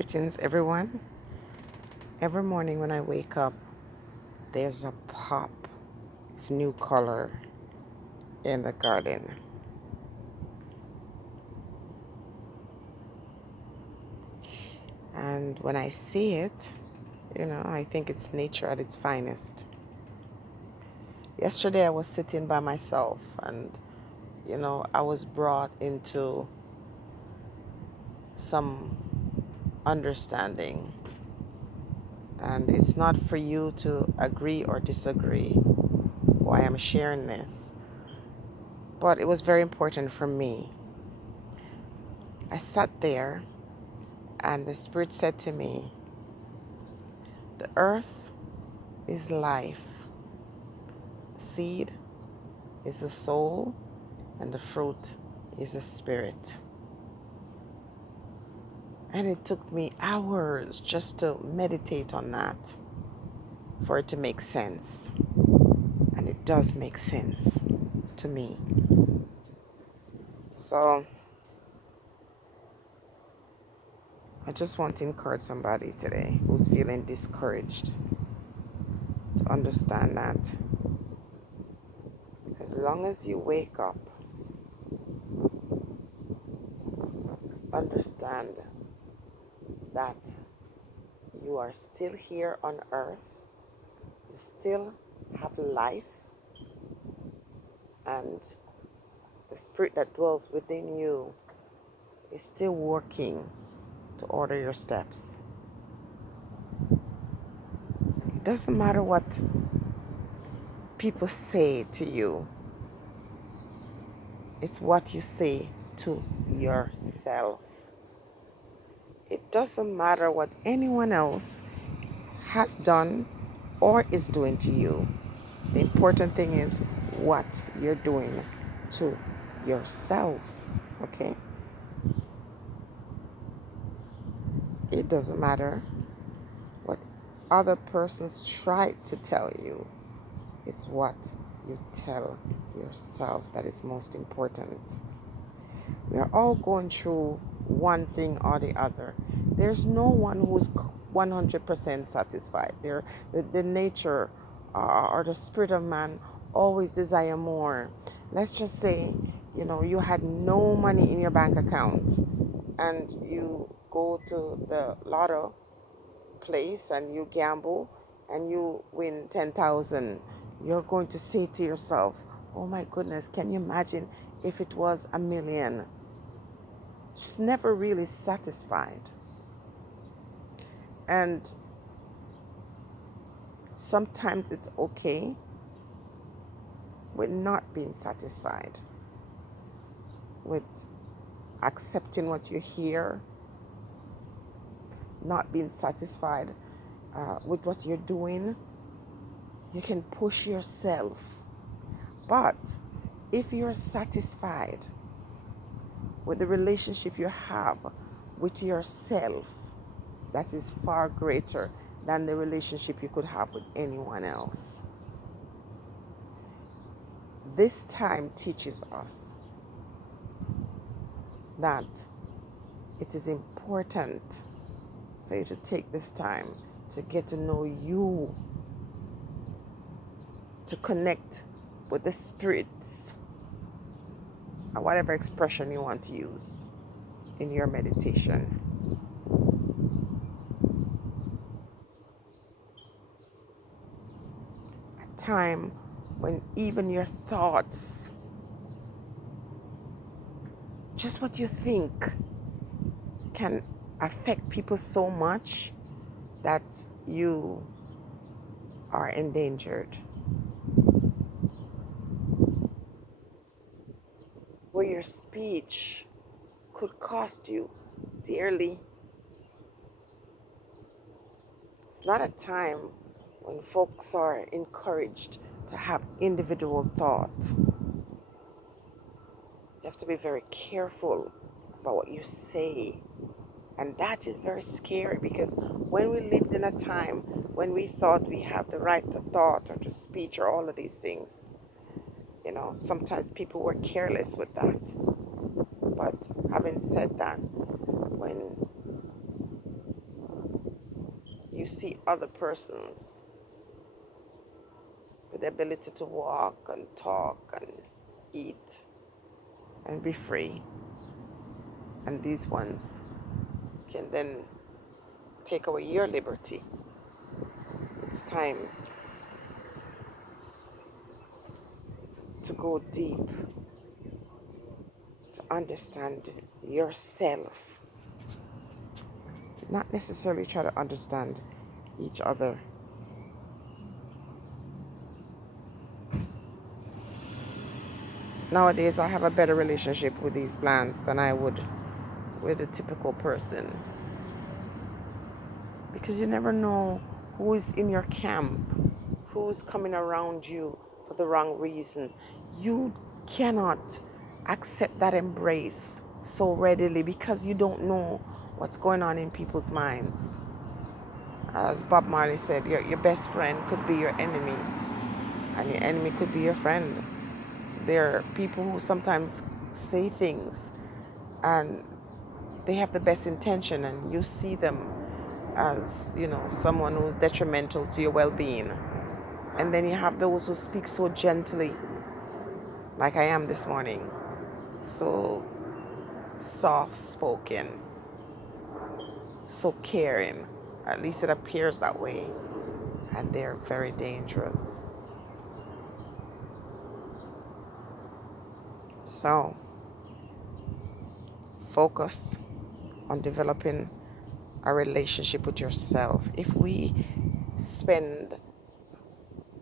Greetings, everyone. Every morning when I wake up, there's a pop of new color in the garden. And when I see it, I think it's nature at its finest. Yesterday, I was sitting by myself and, I was brought into some understanding. And it's not for you to agree or disagree why I'm sharing this, but it was very important for me. I sat there and the Spirit said to me, the earth is life, the seed is the soul, and the fruit is the spirit. And it took me hours just to meditate on that for it to make sense. And it does make sense to me. So I just want to encourage somebody today who's feeling discouraged to understand that as long as you wake up, understand that you are still here on earth, you still have life, and the spirit that dwells within you is still working to order your steps. It doesn't matter what people say to you, it's what you say to yourself. It doesn't matter what anyone else has done or is doing to you. The important thing is what you're doing to yourself, okay? It doesn't matter what other persons try to tell you. It's what you tell yourself that is most important. We are all going through one thing or the other. There's no one who's 100% satisfied. The nature or the spirit of man always desire more. Let's just say, you had no money in your bank account and you go to the lotto place and you gamble and you win 10,000. You're going to say to yourself, oh my goodness, can you imagine if it was a million? Just never really satisfied. And sometimes it's okay with not being satisfied, with accepting what you hear, not being satisfied with what you're doing. You can push yourself. But if you're satisfied with the relationship you have with yourself, that is far greater than the relationship you could have with anyone else. This time teaches us that it is important for you to take this time to get to know you, to connect with the spirits, or whatever expression you want to use in your meditation. A time when even your thoughts, just what you think, can affect people so much that you are endangered. Where your speech could cost you dearly. It's not a time when folks are encouraged to have individual thought. You have to be very careful about what you say. And that is very scary because when we lived in a time when we thought we have the right to thought or to speech or all of these things, sometimes people were careless with that. But having said that, when you see other persons with the ability to walk and talk and eat and be free, and these ones can then take away your liberty. It's time to go deep, to understand yourself, not necessarily try to understand each other. Nowadays, I have a better relationship with these plants than I would with a typical person, because you never know who is in your camp, who's coming around you for the wrong reason. You cannot accept that embrace so readily because you don't know what's going on in people's minds. As Bob Marley said, your best friend could be your enemy, and your enemy could be your friend. There are people who sometimes say things and they have the best intention, and you see them as, someone who's detrimental to your well-being. And then you have those who speak so gently, like I am this morning, so soft-spoken, so caring. At least it appears that way. And they're very dangerous. So, focus on developing a relationship with yourself. If we spend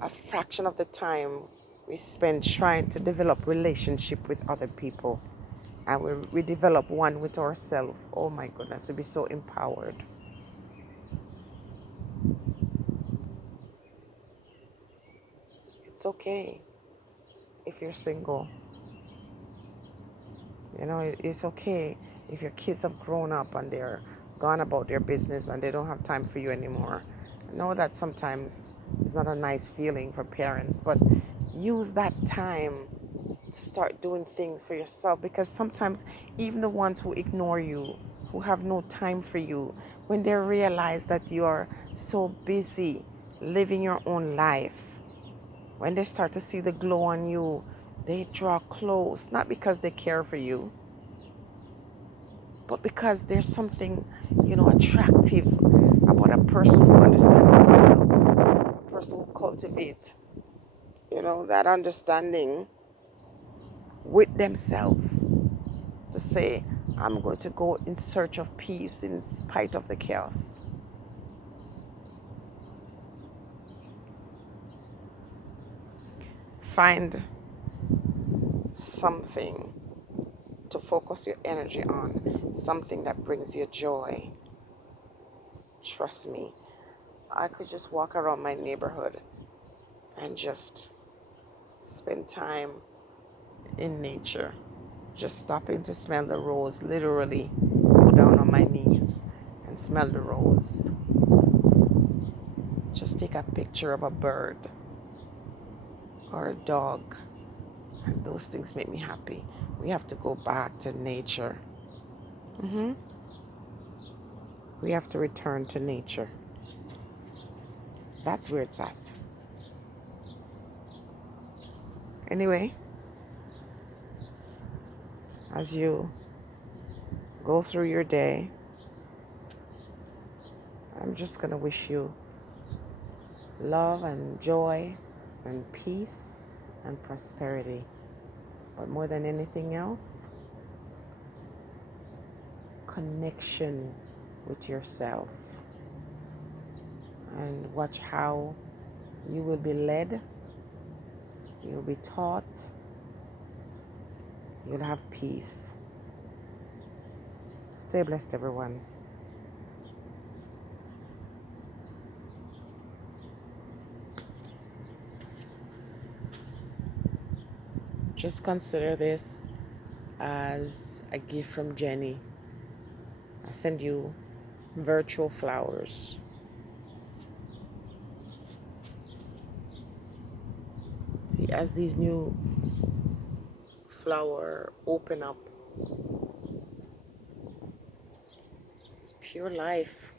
a fraction of the time we spend trying to develop relationship with other people, and we develop one with ourselves, oh my goodness, we'll be so empowered. It's okay if you're single. It's okay if your kids have grown up and they're gone about their business and they don't have time for you anymore. I know that sometimes it's not a nice feeling for parents, but use that time to start doing things for yourself, because sometimes even the ones who ignore you, who have no time for you, when they realize that you are so busy living your own life, when they start to see the glow on you, they draw close, not because they care for you, but because there's something, attractive about a person who understands themselves, a person who cultivates, that understanding with themselves, to say, I'm going to go in search of peace in spite of the chaos. Find something to focus your energy on, something that brings you joy. Trust me, I could just walk around my neighborhood and just spend time in nature, just stopping to smell the rose, literally go down on my knees and smell the rose. Just take a picture of a bird or a dog, and those things make me happy. We have to go back to nature. We have to return to nature. That's where it's at. Anyway, as you go through your day, I'm just going to wish you love and joy and peace and prosperity. But more than anything else, connection with yourself. And watch how you will be led, you'll be taught, you'll have peace. Stay blessed, everyone. Just consider this as a gift from Jenny. I send you virtual flowers. See, as these new flowers open up, it's pure life.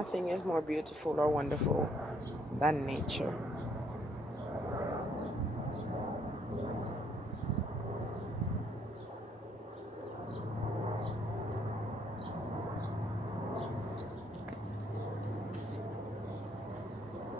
Nothing is more beautiful or wonderful than nature.